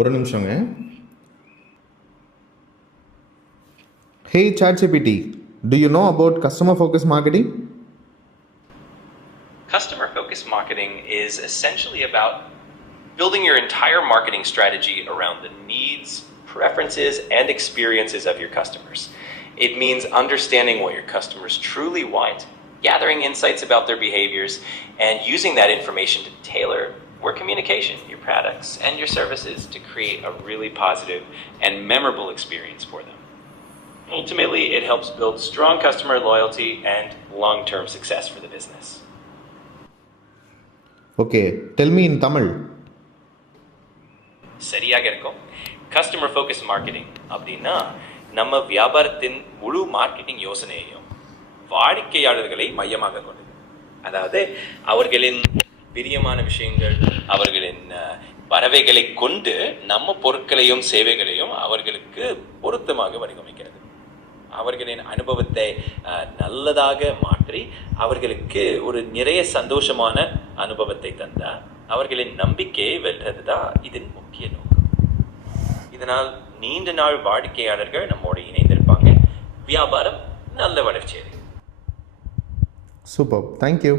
ஒரு நிமிஷங்க. Hey ChatGPT, do you know about customer focused marketing? Customer focused marketing is essentially about building your entire marketing strategy around the needs, preferences, and experiences of your customers. It means understanding what your customers truly want, gathering insights about their behaviors, and using that information to tailor your communication, your products, and your services to create a really positive and memorable experience for them. Ultimately, it helps build strong customer loyalty and long-term success for the business. Okay, tell me in Tamil. சரியாக இருக்கும். Customer focus marketing அப்படின்னா நம்ம வியாபாரத்தின் முழு marketing யோசனையையும் வாடிக்கையாளர்களை மையமாக கொண்டது. அதாவது அவர்களின் பிரியமான விஷயங்கள், அவர்களின் பறவைகளை கொண்டு நம்ம பொருட்களையும் சேவைகளையும் அவர்களுக்கு பொருத்தமாக வடிவமைக்கிறது. அவர்களின் அனுபவத்தை நல்லதாக மாற்றி அவர்களுக்கு ஒரு நிறைய சந்தோஷமான அனுபவத்தை தந்தால் அவர்களின் நம்பிக்கையை வெல்றது தான் இதன் முக்கிய நோக்கம். இதனால் நீண்ட நாள் வாடிக்கையாளர்கள் நம்மோடு இணைந்திருப்பாங்க, வியாபாரம் நல்ல வளர்ச்சி அடையும். Superb, thank you.